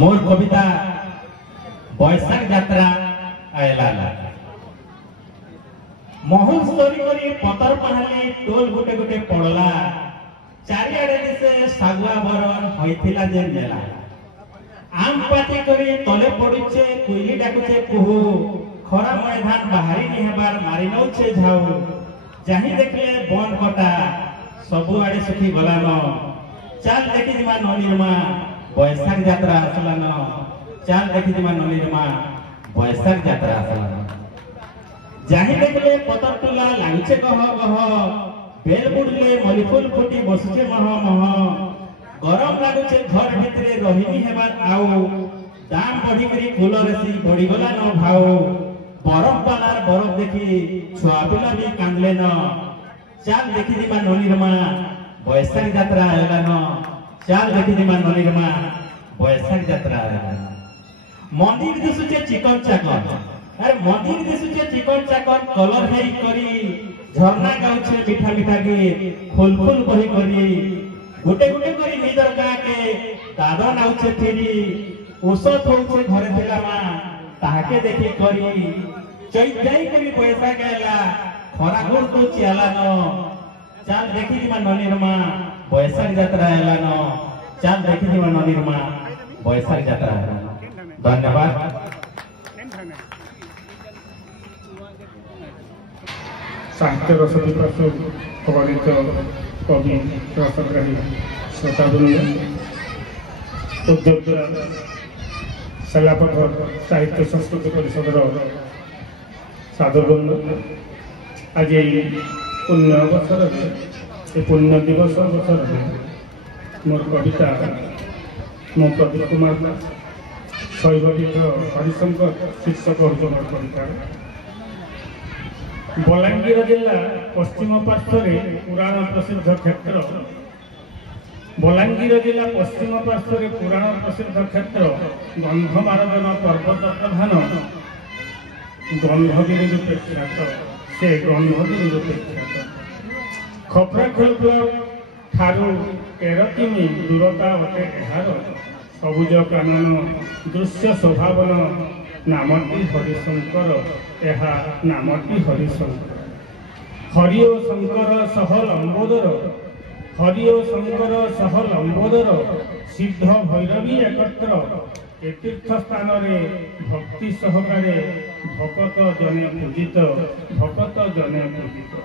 मोर कविता बैशाख यात्रा आयला महल स्टोरी करी पतर पहाली टोल गुटे गुटे पड़ला चारिआडे दिसे सागुआ बरन होइथिला जे मेला आम पाटी करी तले पड़ुचे कोइली डाकुचे कुहू खरा मैदान बाहरी निहेबार मारी नौचे झाऊ जाही देखले बन कटा सबु आड़े सुखी गलान चाल देखि दिमा ननिरमा बैशाख यात्रा आसलान चाल देखि दिमा ननिरमा बैशाख यात्रा आसलान जाही देखले पतर तुला लागुचे गह गह बेल बुड़ले मलिफुल फुटी बसुचे मह मह गरम लागुचे घर भितरे रहिनी हेबार आउ दाम बढ़ी करी कुलरसी बढ़ी गला न भाव बरफ पालार बरफ देखी छुआ पिला भी कांदले न चाल देखि दिमा ननिरमा बैशाख यात्रा आयलान चाल देखि दिमा ननिरमा बैशाख यात्रा आयलान मंदिर दिसुचे चिकन चाकन अरे मंदिर दिसुचे चिकन चाकन कलर हेई करी झरना गाउछे मीठा मीठा के फुल फुल बही करी गुटे गुटे करी निदर गा के दादा नाउछे फिरी औषध होउछे घरे थिला मा ताके देखि करी चैत जाई करी पैसा गेला खरा गोर तो चियाला न चाल देखि दिमा ननिरमा बैशाख यात्रा आयला न चाल देखि दिमा ननिरमा बैशाख यात्रा आयला धन्यवाद। साहित्य रस विकास प्रभावित कवि रसग्राही श्रोताबृंद उद्योगरा शैलापथर साहित्य संस्कृति परिषद साधुवृंद आज पुण्य अवसर पुण्य दिवस अवसर मोर कविता मो प्रदीप कुमार दास शैवपीठ हरिशंकर शीर्षक हूँ मोर कविता बलांगीर जिला पश्चिम पार्श्वे पुराण प्रसिद्ध क्षेत्र बलांगीर जिला पश्चिम पार्श्वे पुराण प्रसिद्ध क्षेत्र गंधमार्जन पर्वत प्रधान गंधगिरी रूपे ख्यात से गंधगिरी रूपे ख्यात खपराखोल ब्लॉक ठारू 13 किमी दूरता अटे एहार सबुज कानन दृश्य शोभावन नामटी हरिशंकर एहा नामटी हरिशंकर हरि ओ शंकर सह लंबोदर हरि ओ शंकर सह लंबोदर सिद्ध भैरवी एकत्र ए तीर्थ स्थान रे भक्ति सहकारे भकत जने पूजित भकत जने पूजित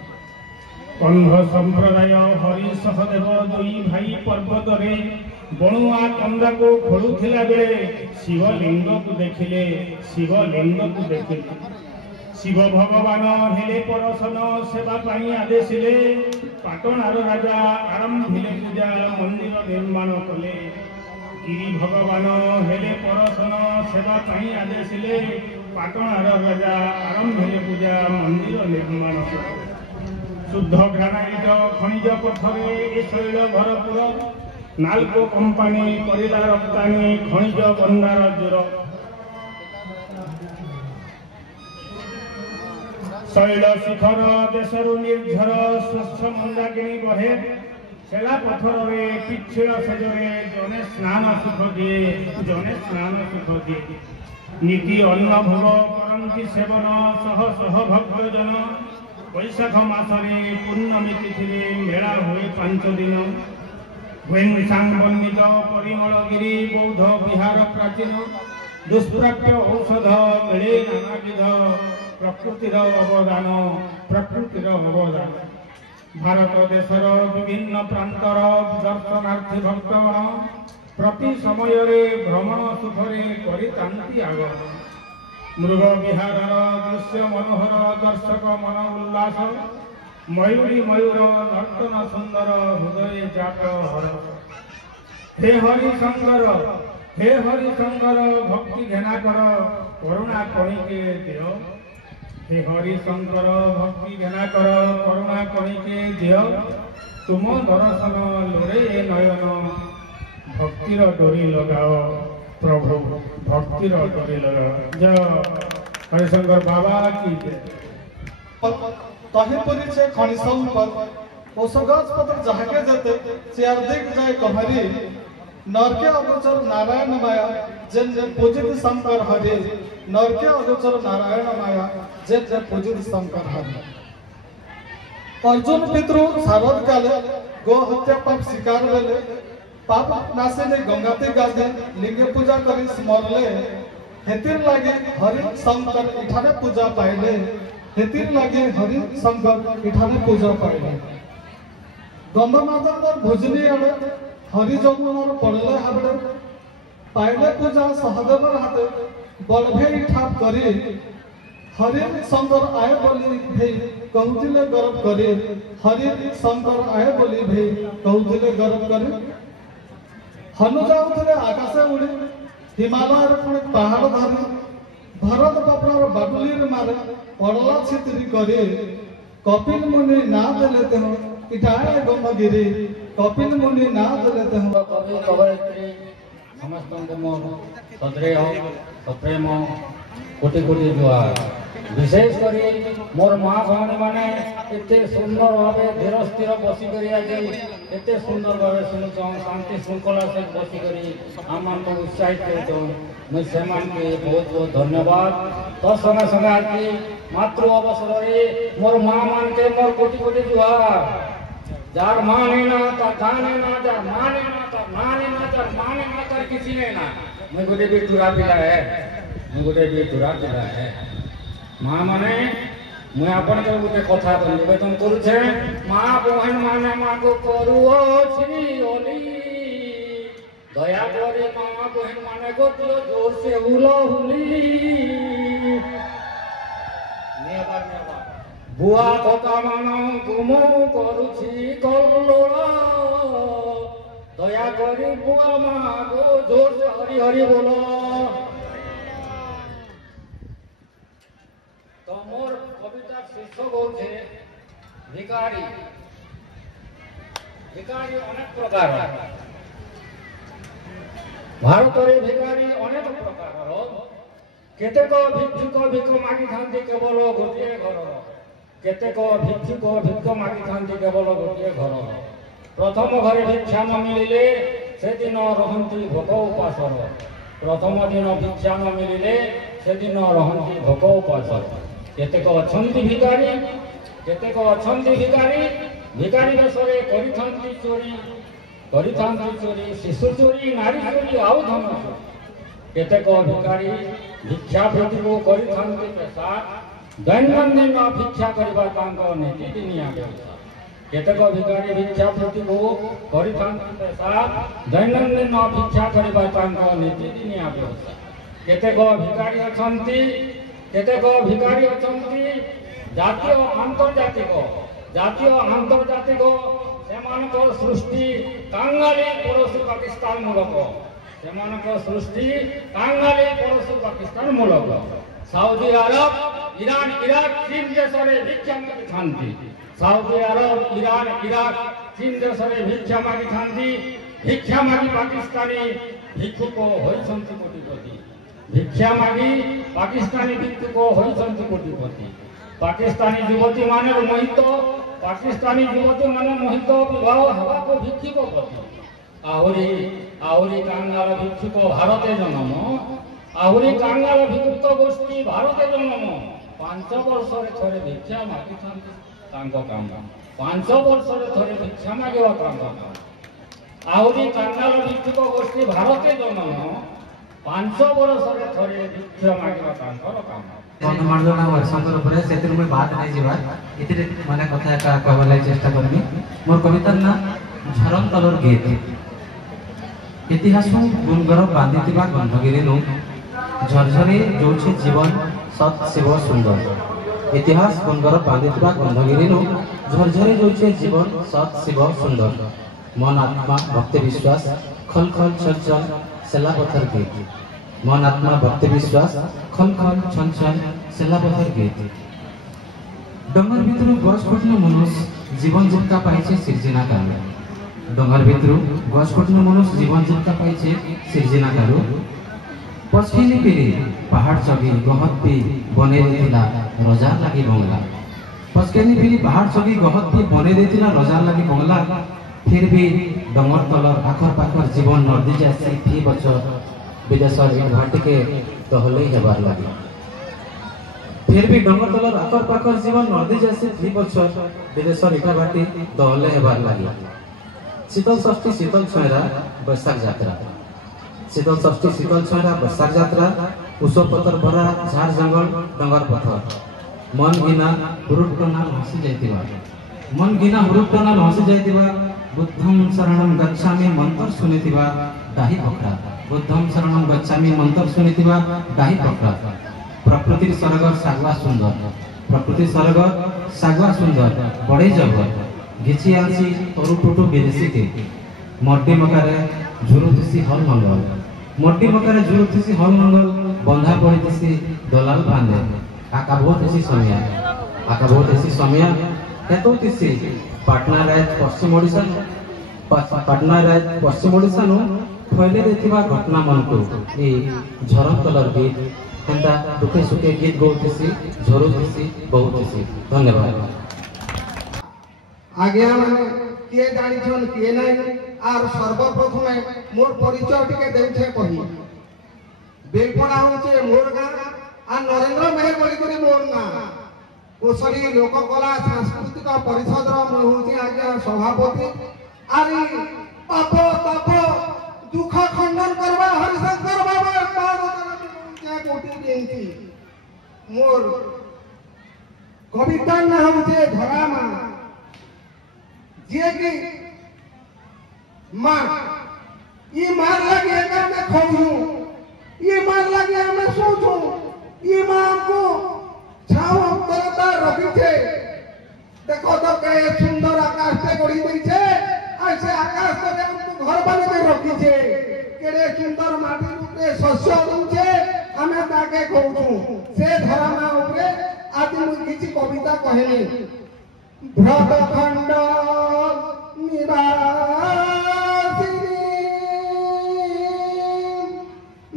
कंध संप्रदाय हरि सहदेव दुई भाई पर्वत रे बणुआ कंदा को खोलुथिला बेले शिवलिंग को देखिले शिवलिंग को देखिले शिव भगवान हेले परसन सेवा पाई आदेशिले पाटणार राजा आरंभिले पूजा मंदिर निर्माण कले गिरी भगवान हेले परसन सेवा पाई आदेशिले पाटणार राजा आरंभिले पूजा मंदिर निर्माण कले शुद्ध ग्रानाइट खनिज पथरे ए शैल भरपुर नाल्को कंपानी करिला रप्तानी खनिज बंदार जोर शैल शिखर देशरु निर्झर स्वच्छ मंदाकिनी बहे सेला पथर रे पिछड़ सजरे जने स्नान सुख दिए जने स्नान सुख दिए नीति अन्न भोग करंती सेवन सह सह भक्त जन बैशाख मासरे पूर्णमी तिथि मेला हुए 5 दिन वैशांबन्वित परिमलगिरी बौद्ध विहार प्राचीन दुष्प्राप्य औषध मिले नानाविध प्रकृतिर अवदान भारत देशर विभिन्न प्रांतर दर्शनार्थी भक्तगण प्रति समय भ्रमण सुखरे करितांती आगमन मृग विहार दृश्य मनोहर दर्शक मन उल्लास मयूरी मयूर नर्तन सुंदर हृदय जात हर हे हरिशंकर भक्ति घेना कर करुणा कणिके दिय हे हरिशंकर भक्ति घेना कर करुणा कणिके दिय तुम दर्शन लोरे नयन भक्तिर डोरी लगाओ प्रभु भक्तिर डोरी लगाओ जय हरिशंकर बाबा की कहीं परी छे खनिसम पर औषधज पत्र जहाके जते चेयर देख जाए कहरी नरके अगोचर नारायण माया जेन जे पूजित शंकर हरे नरके अगोचर नारायण माया जेन जे पूजित शंकर हरे। अर्जुन पितृ शारद काले गो हत्या पाप शिकार बेले पाप नाशे गंगाती गाधे लिंग पूजा करी स्मरले हेतिर लागे हरि शंकर इठारे पूजा पाइले हेतिर लागे हरि शंकर इठारे पूजा पाइले। गंधमादन भोजनी आड़े हरि जमुनार पड़ले हाबड़े पाइले पूजा सहदेवर हाथे बलभे ठाप करी हरि शंकर आए बोली भे कहूतिले गर्व करी हरि शंकर आए बोली भे कहूतिले गर्व करी। हनु जाऊले आकाशे उड़ी हिमालय पुणे पहाड़ धरी भरत बापरार बाटुली मारे पड़ला छित्री करी कपिल मुनि ना देते हो इटाए गंधगिरी कपिल मुनि ना देते हो। कवि कवयित्री समस्त मोर सदरेह सप्रेम कोटि कोटि जुहार। विशेष करी मोर माँ भौणी मैंने एते सुंदर भाव धीर स्थिर बसिक एत सुंदर भाव शुणुन शांति श्रृंखला से बसिक आम को उत्साहित कर मुझे से बहुत बहुत धन्यवाद। तो संगे संगे आज मातृ अवसर मोर माँ मान के मोर कोटि कोटि जुहार। जार माँ नहीं ना तार गा नहीं ना जार माँ नहीं ना तार माँ नहीं ना जार माँ नहीं ना तार किसी नहीं ना मैं गोटे भी टुरा पिला है मैं गोटे भी टुरा पिला है। माँ माने मुझे आपन के गोटे कथा निवेदन करुछे माँ बहन माने माँ को करू श्री ओली दया करे माँ बहन माने को दियो जोर से हुलो हुली बुआ कका मानो गुमो करुछि कल्लोला दया करी बुआ माँ को जोर से हरि हरि बोलो। तो मोर कविता शीर्षक होचे भिखारी। भिखारी अनेक प्रकार भारत रे भिखारी अनेक प्रकार केतेक भिक्षुक भिक्ष मागी थांती केवल गोटे घर केतेक भिक्षुक भिक्ष मागी थांती केवल गोटे घर। प्रथम घरे भिक्षा न मिलिले से दिन रहंती भोक उपासर प्रथम दिन भिक्षा न मिलिले से दिन रहंती भोक उपासर। केतेक अछंती भिखारी केतेक अछंती भिखारी भिखारी बेशरे करिथांती चोरी शिशु चोरी नारी चोरी आउ धन केतेक भिखारी भिक्षा प्रति को करिथांती पेशा दैनंदिन भिक्षा करबा तांको नीतिदिनिया व्यवसाय। केतेक भिखारी भिक्षा प्रति को करिथांती पेशा दैनंदिन भिक्षा करबा तांको नीतिदिनिया व्यवसाय। केतेक भिखारी अछंती केतेक भिखारी अछंती जातीय आंतर्जातिक सेमानक सृष्टि कांगाली पड़ोसी पाकिस्तान मूलक सेमानक सृष्टि कांगाली पड़ोसी पाकिस्तान मूलक। साउदी अरब ईरान इराक चीन देश में भिक्षा मागी थांती साउदी अरब ईरान इराक चीन देश में भिक्षा मागी थांती भिक्षा मागी पाकिस्तानी भिक्षुक होइछंती कोटिपति भिक्षा मागी पाकिस्तानी भिक्षुक होइछंती कोटिपति। पाकिस्तानी युवती माने मोहित पाकिस्तानी युवती माने मोहित विवाह हवा को भिक्षुक पति आहुरी कांगाल भिक्षुक भारते जन्म आहुरी कांगाल भिक्षुक गोष्ठी भारते जन्म 5 वर्ष थरे भिक्षा मागी काम 5 वर्ष थरे भिक्षा मागे आहुरी कांगाल भिक्षुक गोष्ठी भारते जन्म 5 वर्ष थरे भिक्षा मागे काम बंधुमार्जना वर्षंकर उपरे सेतिर मुई बात नै जिबा इतिरे माने कथा का कहबा लागि चेष्टा करबी। मोर कवितार नाम झरन तलर गीत। इतिहास गुणगर बांधिथिबा गंधगिरी नु झरझरी जोछि जीवन सत शिव सुंदर। इतिहास गुणगर बांधिथिबा गंधगिरी नु झरझरी जोछि जीवन सत शिव सुंदर। मन आत्मा भक्ति विश्वास खल खल छल छल सेला पत्थर गीत। मन आत्मा भक्ति विश्वास खल खल छल छल सेला पत्थर गीत। डंगर भितरु गछ फुटनु मनुष्य जीवन जीविका पाइछे सिर्जना कालु। डंगर भितरु गछ फुटनु मनुष्य जीवन जीविका पाइछे सिर्जना कालु। पछिनी पिरी पहाड़ चगी गहत्ती बने देथिला रजार लागि बंगला। पछिनी पिरी पहाड़ चगी गहत्ती बने देथिला रजार लागि बंगला। फिर भी डंगर तलर आखर पाखर जीवन नदी जासी फी बचर विदेशर भाटी के दहले हेबार लगी फिर भी डंगर तलर आखर पाखर जीवन नदी जासी फी बचर विदेशर इटा भाटी दहले हेबार लगी शीतल षष्ठी शीतल छयरा बैशाख यात्रा शीतल षष्ठी शीतल छयरा बैशाख यात्रा उषो पतर भरा झाड़ जंगल डंगर पथर मन गिना हुरुटना हसी जाइतिबा मन गिना हुरुटना हसी जाइतिबा बुद्धं शरणं गच्छामि मंत्र सुनितिबा दाही पकड़ा बुद्धं शरणं गच्छामि मंत्र सुनितिबा दाही पकड़ा प्रकृति सरगर सागवा सुंदर प्रकृति सरगर सागवा सुंदर बड़े जबर घिची आंसी तरु टुटु विदेशी के मड्डी मकारे झुरुथिसी हल मंगल मड्डी मकारे झुरुथिसी हल मंगल बंधा पड़ीसी दलाल बांधे आका बहुत ऐसी समय हेतु तिसी पाटना रायत पश्चिम ओडिशा नु फैले देथिबा घटना मन को ए झरम कलर गीत हेंता दुखे सुखे गीत गौतिसी झरुतिसी बहुतिसी धन्यवाद आज्ञा माने किए जानि छन किए नै आर सर्वप्रथमे मोर परिचय टिके देउछे कहि बेलपड़ा होचे मोर गां आ नरेंद्र मेहर बोली करी मोर ना कोसली लोककला सांस्कृतिक परिषद रो होची आज्ञा सभापति आरी पाप ताप दुख खंडन करबा हरिशंकर बाबा क्या कोटी देंती मोर कविता ना होचे धरामा जे की मां ई मार लगे एकर में खोजू ई मार लगे हमें सोचू ई मां को छाव करता रखी छे देखो तो के सुंदर आकाश पे गड़ी दै छे ऐसे आकाश पे हमको घर बना के रखी छे केड़े सुंदर माटी रूपे शस्य दउछे हमें ताके कहू से धरामा ऊपर आज मु किछि कविता कहनी भ्रतखंड निवासिनी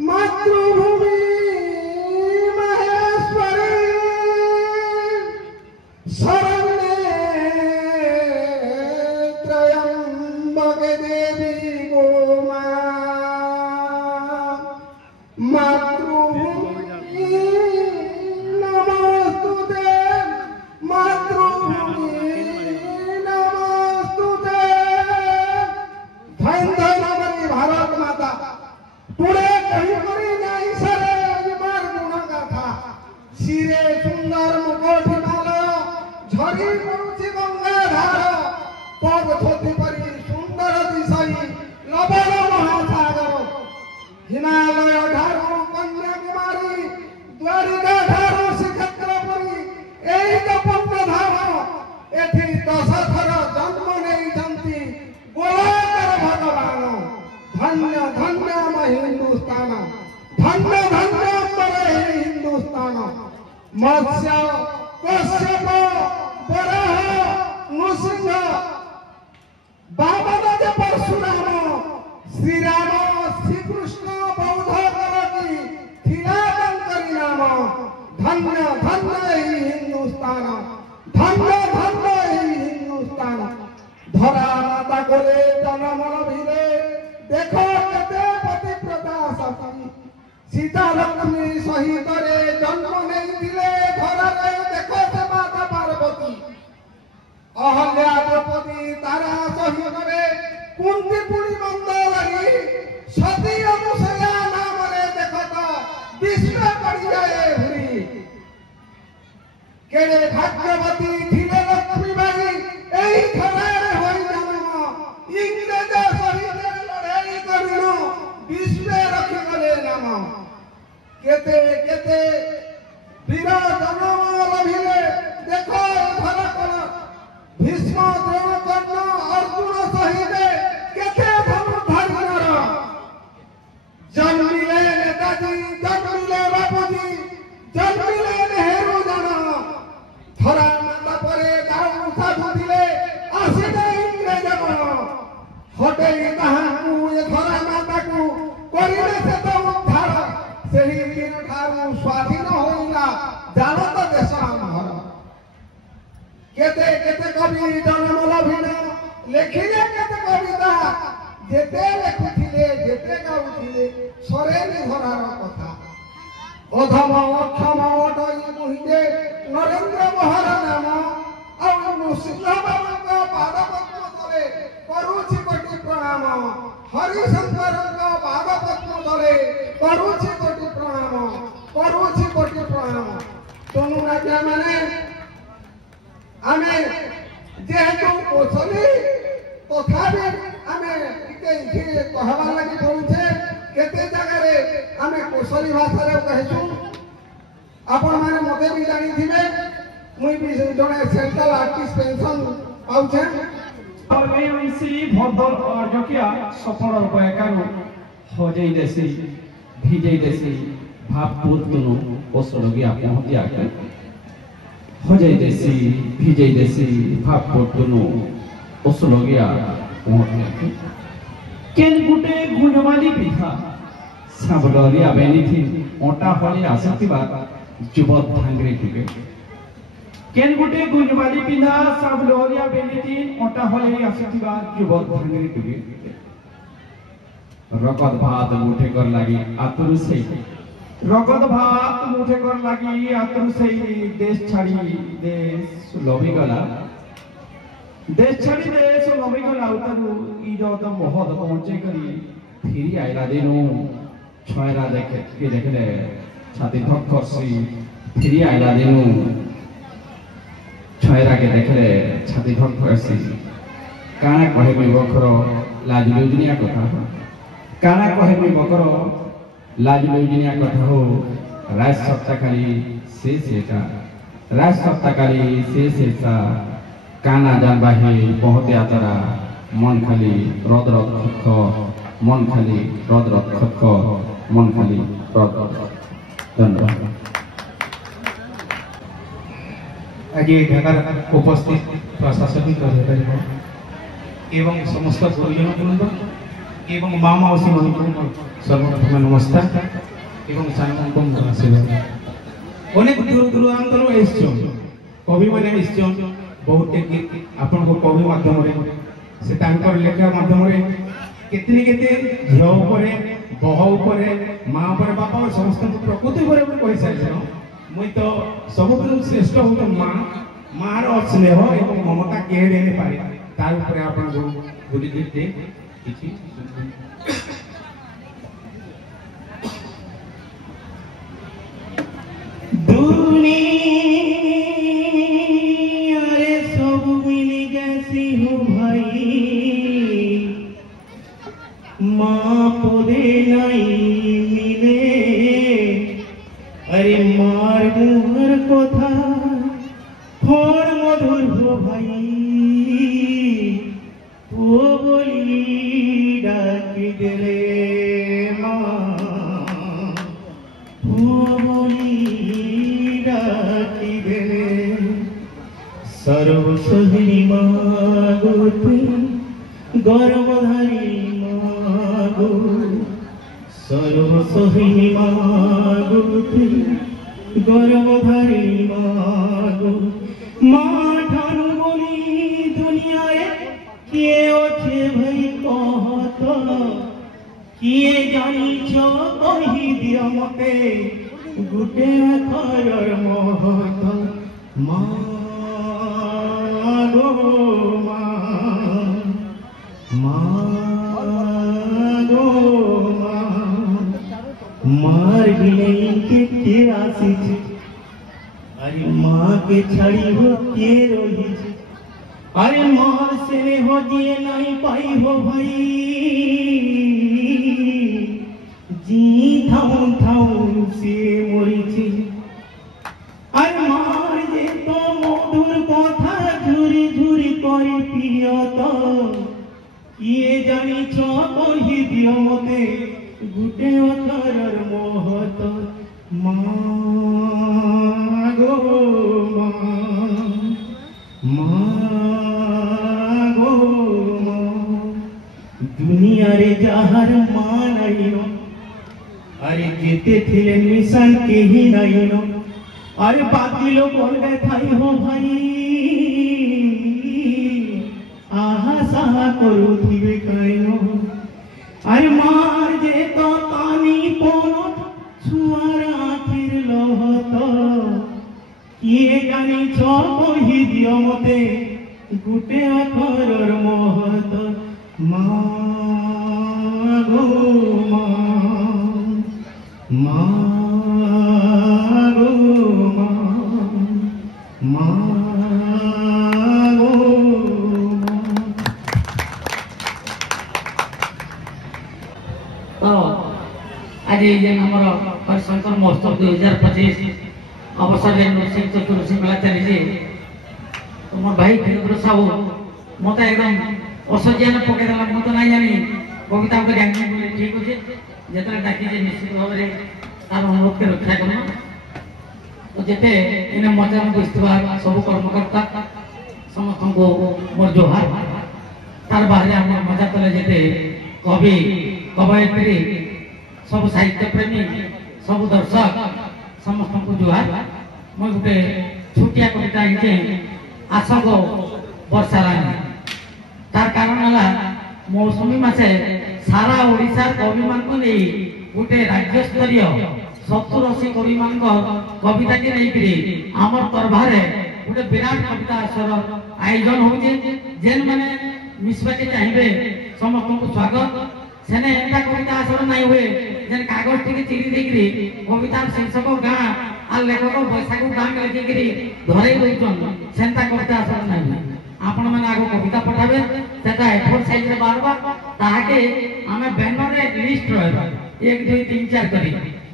मातृभूमि शरण्ये त्र्यंबके देवी गोमा मातृभूमि नमोस्तुते मातृभूमि नमोस्तुते धन धन हमारी भारत माता पुणे कहीं करी नहीं सरे मार गुण गाथा सिरे सुंदर मुकुट झरी पड़ुछि गंगा धार पग छोटी परी सुंदर दिशई लबल महासागर हिमालय ठारू कन्याकुमारी द्वारिका ठारू श्रीक्षेत्र परी एई तो पुण्य धाम एथि 10 थर जन्म नेइछन्ति गोलाकर भगवान धन्य धन्य म हिंदुस्तान धन्य धन्य मरे हिंदुस्तान मत्स्य कश्यप बराह नृसिंह वामन परशुराम श्री राम श्री कृष्ण बौद्ध करकी थिलाकंकरी नाम धन्य धन्य हिंदुस्तान धन्य धन्य हिंदुस्तान धरा माता करे जन्म भिरे देखो केते पतिव्रता सती सीता लक्ष्मी सहित रे जन्म नहीं दिले धरा रे देखो से माता पार्वती अहल्या द्रौपदी तारा सहित रे कुंती पुणी मंदोदरी सती अनुसया नाम रे देखो तो विश्व पड़ी जाए हुई केड़े भाग्यवती थिले लक्ष्मी बाई एई धरा रे होई जन्म इंग्रेज सहित लड़ाई करिनो विश्व रखी गले नाम केते केते वीर जन्म लभिले देखो धर कल भीष्म द्रोण कर्ण अर्जुन सहित केते धनुर्धर जन्मिले नेताजी जन्मिले बापूजी जन्मिले नेहरू जन धरा माता परे दाऊ साधुले आसिले इंग्रेज गण हटे कहाकू ए धरा माता को करिले से तो उद्धार सेही दिन ठारू स्वाधीन होइला जानत देश आमर केते केते कवि जन्म लभिन लेखिले केते যেতে লেখুଥିଲେ যেতে গাউଥିଲେ সরেনি ধরার কথা অধম অক্ষম অটই মহিলে নরেন্দ্র মহার নাম ଆଉ ନୃସିଂହ ବାବୁଙ୍କ ପାଦପଦ୍ମ ତଳେ କରୁଛି କୋଟି ପ୍ରଣାମ ହରିଶଙ୍କରଙ୍କ ପାଦପଦ୍ମ ତଳେ କରୁଛି କୋଟି ପ୍ରଣାମ କରୁଛି କୋଟି ପ୍ରଣାମ ତେଣୁ ରାଜା ମାନେ ଆମେ ଯେହେତୁ କୋଶଲି ତଥାପି ଆମେ ଟିକେ ଏଠି କହିବାର ଲାଗି ପଡୁଛେ କେତେ ଜାଗାରେ ଆମେ କୋଶଲି ଭାଷାରେ କହିଛୁ ଆପଣମାନେ ମତେ ବି ଜାଣିଥିବେ मुई भी जने सेंट्रल आर्टिस्ट पेंशन पाउछे और मैं इसी भदल और जो किया सफल उपायकारो हो जाई देसी भिजई देसी भाव पूर्तनु ओसलगिया पहुंचिया के हो जाई देसी भिजई देसी भाव पूर्तनु ओसलगिया पहुंचिया के केन गुटे गुणवाली पिथा साबलरिया बेनी थी ओटा होली आसक्ति बात जुबत भांगरे टिके केन गुटे गुंजवाली पिंधा सब लोरिया बेनीती ओटा होले आसीथिबा जुबक भांगरी तुगे रगत भात मुठे कर लागी आतुर से रगत भात मुठे कर लागी आतुर से देश छाड़ी देश लोभी गला उतरु ई जो तो बहुत पहुंचे करी फिरी आइला दिनु छयरा देखले छाती धक करसी फिरी आइला दिनु छयरा के देखले छाती धक करसी काना कहे मी बखर लाज लुजनिया कथा काना कहे मी बखर लाज लुजनिया कथा हो राज सप्ताहकाली शेषा राज सप्ताहकाली शेषा काना जानबाही बहुत यात्रा मन खाली रद रद खख मन खाली रद रद खख मन खाली रद रद धन्यवाद आज ढाकार उपस्थित प्रशासनिक अधिकारी एवं समस्त गुरुजन वृंद एवं माँ मौसी मान सर्वप्रथम नमस्कार एवं सामूहिक आशीर्वाद अनेक दूर दूरांतर कवि मैंने बहुत आपण कवि माध्यम से लेखा माध्यम केतनी केते झील बह माँ बापा समस्त प्रकृति कही सारी मुई तो सब श्रेष्ठ हूँ माँ माँ स्नेह एवं ममता केहे देने पारे तार ऊपर आपण गुडी देते किछि दुनिया रे सब मिल जैसी हो भाई माँ पदे नहीं मिले अरे मार मुहर कथा फोड़ मधुर हो भाई ओ बोली डाकी दिले माँ ओ बोली डाकी दिले सर्व सही मागोते गर्भधारी मागो सर्व सही मागोते गर्भधारी मागो माँ ठानु बोली दुनिया किए अच्छे भाई कहत किए जानिछ कही दिय मते गुटे अखरर महत मागो मागो मार बिने के आसी अरे माँ के छड़ी हो के रही अरे मार से हो जिए नहीं पाई हो भाई जी थाऊ थाऊ से मोरी छी अरे मार जे तो मधुर कथा झुरी झुरी करी पियो तो ये जानी छ कही दियो मते गुटे अखरर महत मागो मागो दुनिया रे जहार मां नहीं नो अरे जेते थिले मिशन के ही नहीं नो अरे बाकी लोग बोल गए थाई हो भाई आहा साहा करू थिवे कहनो मते गुटे अखरर महत मागो मागो मागो। तो आज ये हमर हरिशंकर महोत्सव 2025 अवसर में नृसिंह चतुर्दशी मेला चली तो मोर भाई वीरेंद्र साहू मत एकदम असज्ञान पकड़ देला मत नहीं जानी कविता को ज्ञान बोले ठीक अच्छे जितने डाकी निश्चित भाव में तार अनुरोध के रक्षा करना तो जिते इन मजा में बसवा सब कर्मकर्ता समस्त को मोर जोहार तार बाहर आम मजा कले जिते कवि कवयित्री सब साहित्य प्रेमी सब दर्शक समस्त को जुहार मैं गोटे छुटिया कविता लिखे आशक वर्षा रानी तार कारण है मौसुमी मासे सारा ओडिशा कवि मान गोटे राज्य स्तरीय 70-80 कवि मान कविता की नहीं आमर तरबार गोटे विराट कविता आसर आयोजन होचे जेन माने मिसवा के चाहिए समस्त को स्वागत सेने एंता कविता आसर नहीं हुए जेन कागज टिके चिरी देकरी कविता शीर्षक गाँ आ लेखक बैसाख गाँ लिखिकी धरई दौन सेंता कविता आसर नहीं आपण मैंने आगे कविता पठाबे सेटा A4 साइज रे बारबार ताहाके आमे बैनर रे लिस्ट रहबा 1 2 3 4 करी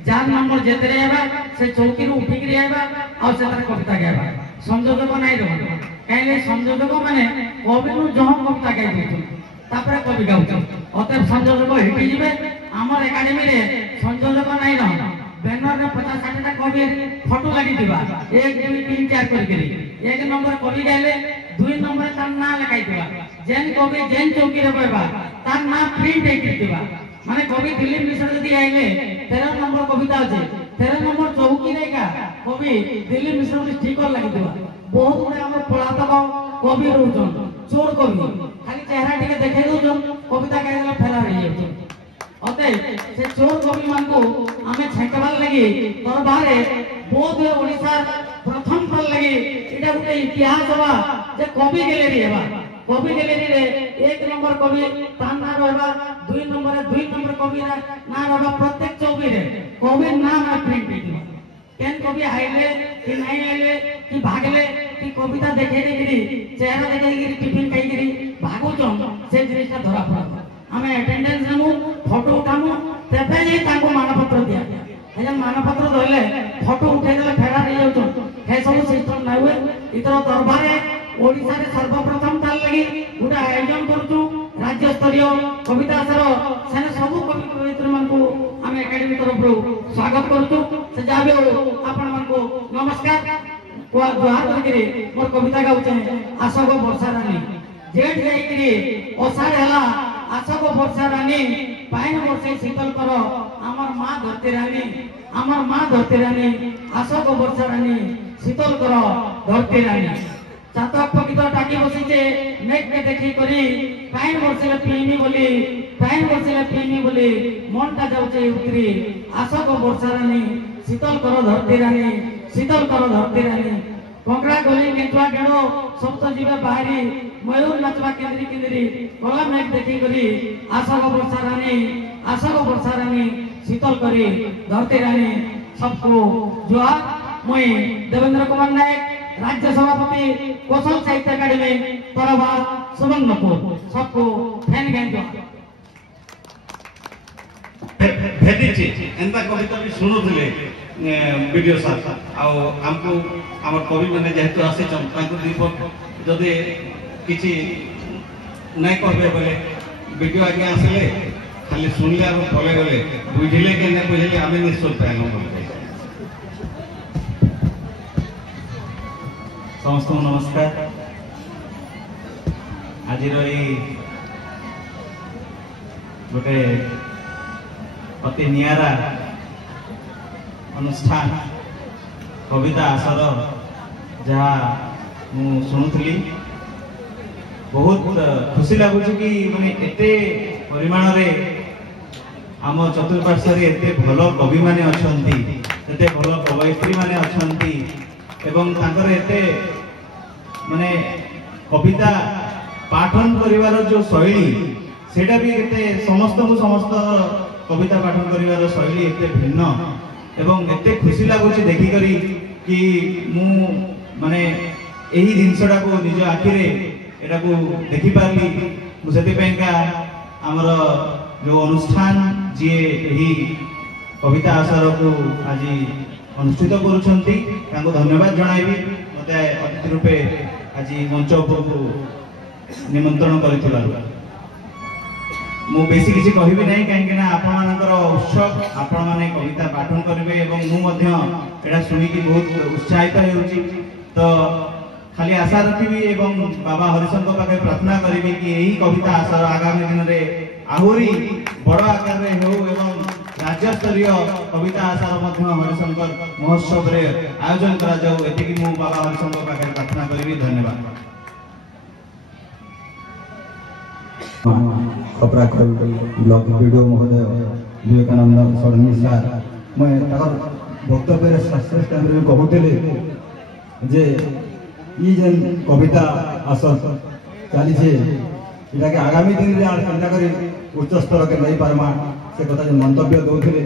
जार नंबर जेते रहबा से चौकी रो उठी करी आबा आ सेटा कविता गाबा संयोजक नहीं रहबा काइले संयोजक माने कवि नु जह कविता गाइ दिथु तापर कवि गाउछ अतः संयोजक हेटी जिवे आमर एकेडमी रे संयोजक नहीं रह बैनर रे 50-60 टा कवि फोटो लागि दिबा 1 2 3 4 करी 1 नंबर कवि गाइले 2 नंबर तार ना लगाई दिबा जेन कवि जेन चौकी रे बयबा तार ना प्रिंट हेटी दिबा माने कवि दिलीप मिश्र जदी आइले 13 नंबर कविता আছে 13 नंबर चौकी रे का कवि दिलीप मिश्र को स्टिकर लागि दिबा बहुत बड़े हमर पलातक कवि रहउछन चोर कवि खाली चेहरा टिके देखाइ दउछन कविता गाइला फेला रही जाउछन अते से चोर कवि मान को हमें छेकबार लगी दरबारे बोध ओडिसा प्रथम पर लगी एटा गोटे इतिहास बा जे कवि गैलरी हेबा कवि गैलरी रे 1 नंबर कवि तार ना रहबा 2 नंबर कवि रा ना रहबा प्रत्येक चौकी रे कवि नाम प्रिंट दिबा केन कवि आइले कि नहीं आइले कि भागले कि कविता देखे देगिरी चेहरा देखे देगिरी टिफिन खाई गिरी भागो जम से जिनिसटा धरा पड़ा हमें अटेंडेंस नेमु फोटो उठामु तेबे जे ताको मानपत्र दिया एजन मानपत्र धरले फोटो उठे देले फेरा रही जाउतो हे सब सिस्टम ना हुए इतर दरबारे ओडिसा रे सर्वप्रथम ताल लगी गुडा आयोजन करछु राज्य स्तरीय कविता सर सेने सब कवि कवियत्री मान को हम एकेडमी तरफ रो स्वागत करछु से जाबे आपण मान को नमस्कार को जोहार करके मोर कविता गाउछे आशक वर्षा रानी जेठ जाईकरी अषाढ़ हला आशक वर्षा रानी पाइन वर्षे शीतल कर आमर माँ धरती रानी आशक वर्षा रानी शीतल कर धरती रानी चातक पकित टाकी बसीचे मेघ के देखी करी पाइन वर्षे पीनी बोली मनटा जाउचे उतरी आशक वर्षा रानी शीतल कर धरती रानी कंकड़ा गली नेचुआ गेड़ो सब तो जीवा बाहरी मयूर नाचवा केंद्री कला मेघ देखी करी आशक वर्षा रानी शीतल करी धरती रानी सबको जोहार मुई देवेंद्र कुमार नायक राज्य सभापति कौशल साहित्य अकादमी तरवा सुवर्णपुर सबको फैन गैन भेटिछि एंता कविता भी सुनुथिले वीडियो साथ आउ हमको हमर कवि माने जेहेतु आसे तांको रिपोर्ट जदि किछि नै करबे बोले वीडियो आगे आसले खाली सुनले और फले गले बुझिले के नै बुझिले आमे निश्चय पाइलो समस्त नमस्कार आज गोटे अति नियारा अनुष्ठान कविता आसर जहाँ मु शुणुली बहुत खुशी लगुच कि माने एते परिमाण रे आम चतुर्पार्श्व रे एते भल कवि माने अछंती एते भल कवयित्री माने अछंती एवं तांकर एते माने कविता पाठन करिवार जो शैली सेटा भी एते समस्त कविता पाठन करिवार शैली एते भिन्न एवं एते खुशी लागुची देखि करी कि मु माने एही जिनसटा को निज आखिरे एटा को देखि पारली मु सेति पेंका हमर जो अनुष्ठान जे एही कविता आसर को आज अनुष्ठित करुछंती तांको धन्यवाद जणाइबी मते अतिथि रूपे आज मंच उपरको निमंत्रण करिथिबारु मु बेसी किछि कहिबी नै काहे ना आपण मानकर उत्सव आपण माने कविता पाठन करिवे एवं मु मध्य एटा सुनि कि बहुत उत्साहित हेउची तो खाली आशा रखिबी एवं बाबा हरिशंकर पाखे प्रार्थना करिबी कि एही कविता आसर आगामी दिन रे आहुरी बड़ आकार रे हो एवं राज्य स्तरीय कविता आसार मध्य हरिशंकर महोत्सव रे आयोजन करा जाऊ एति कि मु बाबा हरिशंकर पाखे प्रार्थना करिबी धन्यवाद खपराखोल ब्लॉक वीडियो महोदय विवेकानंद षडंगी सार मैं ताकर वक्तव्य शास्त्र टाइम रे कहूतले जे ई जेन कविता आसर चली छे इटा के आगामी दिन रे चिंता करी उच्च स्तर के नहीं पारमा से कथा जो मंतव्य दउथिले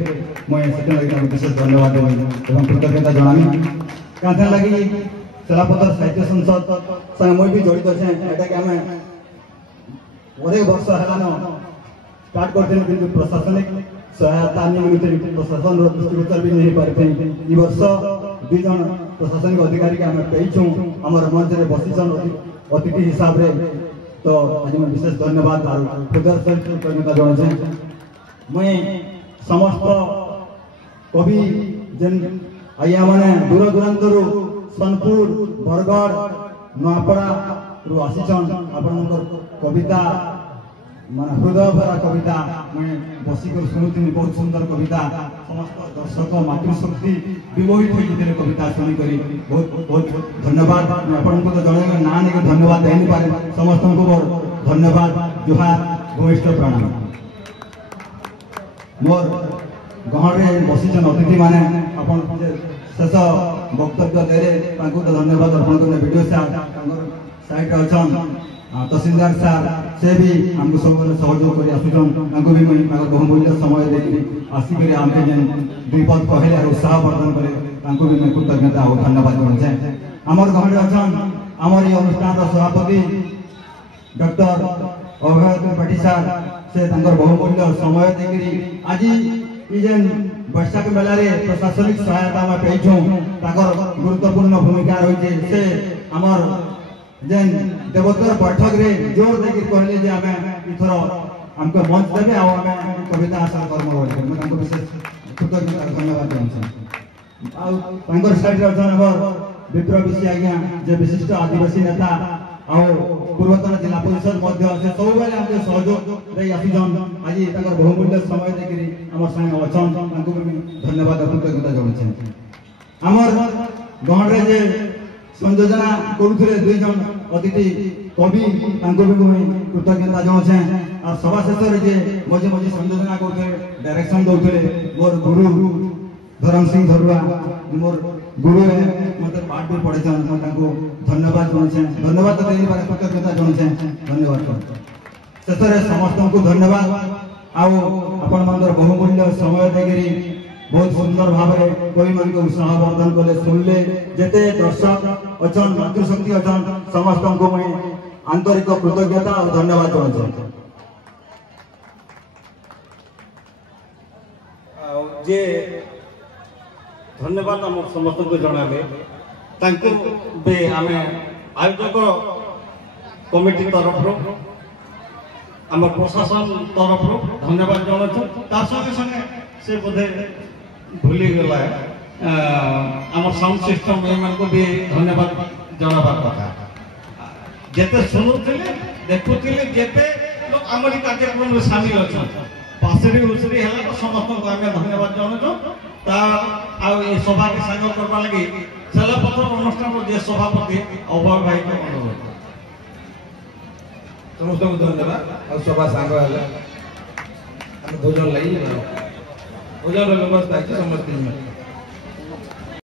मैं सेते लगी ताको विशेष धन्यवाद देबी एवं कृतज्ञता जणामी काथे लगी चलापतर साहित्य संसद संग मैं भी जड़ित छे एटा के हमें अनेक वर्ष हेलानो स्टार्ट करते किंतु प्रशासनिक सहायता नहीं मिलते प्रशासन दृष्टिगोचर भी नहीं पारते ई वर्ष दुई जन प्रशासनिक अधिकारी के हमें पेइछु हमर मंच रे बसिछन अतिथि हिसाब रे तो आज मैं विशेष धन्यवाद और हृदय से कृतज्ञता जणाउछे मैं समस्त कवि जेन आया माने दूर दूरांतरु सोनपुर बरगढ़ नवापड़ा रु आसीछन आपनकर कविता माने हृदय भरा कविता मैं बसी कर सुनुथिनी बहुत सुंदर कविता समस्त दर्शक मातृशक्ति विमोहित होइथिले कविता सुनि करी बहुत बहुत धन्यवाद मैं आपनको तो जणे ना ने धन्यवाद देनि पारे समस्त को मोर धन्यवाद जुहार भूमिष्ठ प्रणाम मोर गहरे बसिछन अतिथि माने आपन शेष वक्तव्य देरे तांको तो धन्यवाद अर्पण करने वीडियो सार साइड अछन तहसीलदार सार से भी हमको सब सहयोग कर आसुचन तांको भी मैं बहुमूल्य समय देकरी आसिक आमके जेन दुई पद कहले और उत्साह वर्धन करे तांको भी मैं कृतज्ञता और धन्यवाद जणाउछे हमर गहरे अछन हमर ये अनुष्ठान रो सभापति डॉक्टर अभय त्रिपाठी सार से तांकर बहुमूल्य समय देकरी आज ई जेन बैशाख मेला रे प्रशासनिक सहायता में पेइछु ताकर गुरुत्वपूर्ण भूमिका रहिছে से हमर जेन देवतर बैठक रे जोर देके कहले जे हमें इथर हमको मंच देबे आ हमें कविता आशा कर्म होय मैं हमको विशेष कृतज्ञता धन्यवाद देउछन आ तांकर साइड रे जन हमर विप्लवी आज्ञा जे विशिष्ट आदिवासी नेता आ पूर्वतन जिला परिषद मध्य से सब बेले हमके सहयोग रे आसीजन आज ताकर बहुमूल्य समय देकरी हमर संग अछन तांको धन्यवाद और कृतज्ञता जणाउछन हमर गहन रे जे संयोजना करुथिले दुई जन अतिथि कवि तांको भी मैं कृतज्ञता जणाउछे और सभा शेष रे जे मजे मजे संयोजना करथे डायरेक्शन दउथिले मोर गुरु धरम सिंह धरुआ मोर गुरु है मते पाठ भी पढेछन मैं तांको धन्यवाद जणाउछे धन्यवाद देनि पर कृतज्ञता जणाउछे धन्यवाद शेष रे समस्त को धन्यवाद आ आपण मनर बहुमूल्य समय देगिरी बहुत सुंदर भाव में कोई मन को उत्साह वर्धन कले सुनले जेते दर्शक अचन मातृशक्ति अचन समस्त को मैं आंतरिक कृतज्ञता और धन्यवाद जणाउछे जे धन्यवाद हम समस्त को जणाले तांको बे आमे आयोजक कमिटी तरफ आम प्रशासन तरफ धन्यवाद जणाउछे तार संगे संगे से बोधे भूली गला आम साउंड सिस्टम को भी धन्यवाद जनाबार कथा जेते सुनुथिले देखुथिले जेते लोग आमरी कार्यक्रम में शामिल अछन पासरी उसरी हला तो समस्त को आमे धन्यवाद जणाउछो ता आ ए सभा के सागर करबा लागि चलपत्र अनुष्ठान रो जे सभापति अभय भाई को अनुरोध समस्त को धन्यवाद और सभा सांग हला हम भोजन लई भोजन व्यवस्था है समस्त